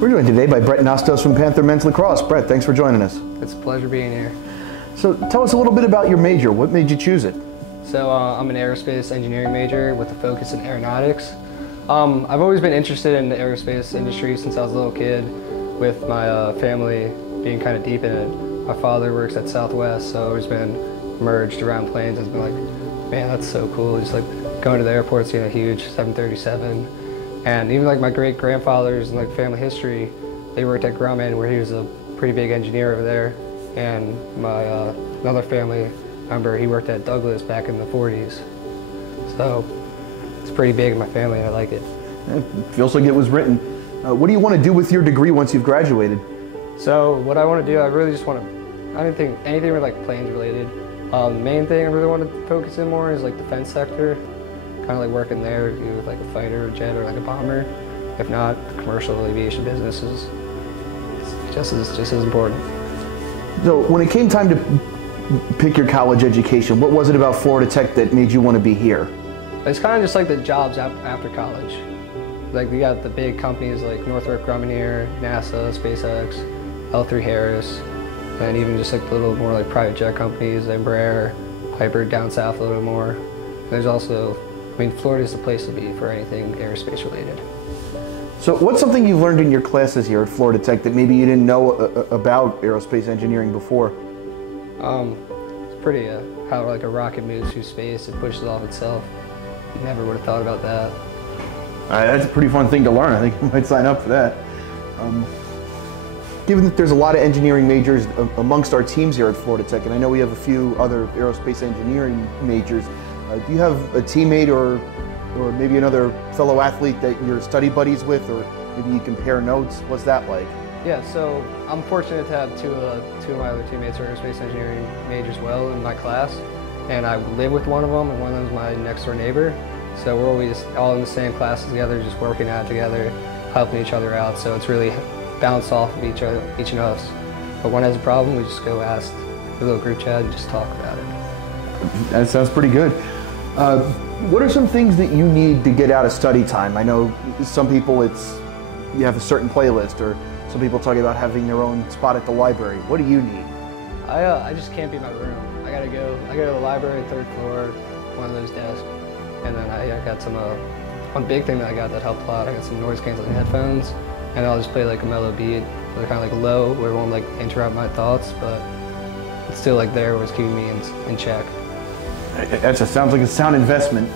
We're joined today by Brett Nastos from Panther men's lacrosse. Brett, thanks for joining us. It's a pleasure being here. So tell us a little bit about your major. What made you choose it? So I'm an aerospace engineering major with a focus in aeronautics. I've always been interested in the aerospace industry since I was a little kid, with my family being kind of deep in it. My father works at Southwest, so I've always been merged around planes. It's been like, man, that's so cool. Just like going to the airport, seeing a huge 737. And even like my great-grandfathers and like family history, they worked at Grumman, where he was a pretty big engineer over there. And my another family member, he worked at Douglas back in the 40s. So it's pretty big in my family, and I like it. It feels like it was written. What do you want to do with your degree once you've graduated? So what I want to do, I really just want to, I don't think anything with like planes related. The main thing I really want to focus in more is like defense sector. Kind of like working there, do with like a fighter, a jet, or like a bomber. If not, the commercial aviation business is just as important. So when it came time to pick your college education, what was it about Florida Tech that made you want to be here? It's kind of just like the jobs after college. Like we got the big companies like Northrop Grumman here, NASA, SpaceX, L3 Harris, and even just like little more like private jet companies, Embraer, Piper down south a little more. There's also, I mean, Florida's the place to be for anything aerospace related. So what's something you've learned in your classes here at Florida Tech that maybe you didn't know about aerospace engineering before? It's pretty, how like a rocket moves through space, it pushes off itself. Never would have thought about that. That's a pretty fun thing to learn. I think you might sign up for that. Given that there's a lot of engineering majors amongst our teams here at Florida Tech, and I know we have a few other aerospace engineering majors, do you have a teammate or maybe another fellow athlete that you're study buddies with, or maybe you compare notes? What's that like? Yeah, so I'm fortunate to have two of my other teammates are aerospace engineering majors well in my class, and I live with one of them, and one of them is my next door neighbor. So we're always all in the same classes together, just working out together, helping each other out. So it's really bounced off of each of us. But when has a problem, we just go ask the little group chat and just talk about it. That sounds pretty good. What are some things that you need to get out of study time? I know some people you have a certain playlist, or some people talk about having their own spot at the library. What do you need? I just can't be in my room. I go to the library, third floor, one of those desks. And then I got some, one big thing that I got that helped a lot, I got some noise canceling headphones, and I'll just play like a mellow beat. They're kind of like low, where it won't like interrupt my thoughts, but it's still like there where it's keeping me in check. That just sounds like a sound investment.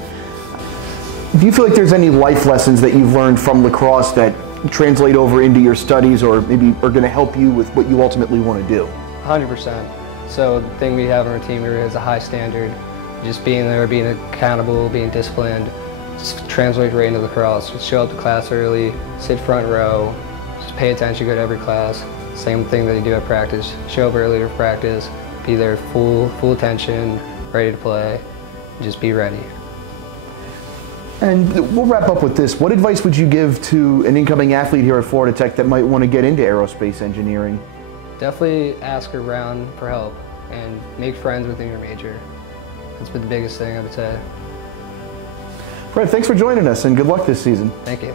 Do you feel like there's any life lessons that you've learned from lacrosse that translate over into your studies, or maybe are going to help you with what you ultimately want to do? 100%. So the thing we have on our team here is a high standard. Just being there, being accountable, being disciplined, just translate right into lacrosse. Just show up to class early, sit front row, just pay attention, go to every class. Same thing that you do at practice. Show up early to practice, be there full attention, ready to play, just be ready. And we'll wrap up with this. What advice would you give to an incoming athlete here at Florida Tech that might want to get into aerospace engineering? Definitely ask around for help and make friends within your major. That's been the biggest thing I would say. Brett, thanks for joining us, and good luck this season. Thank you.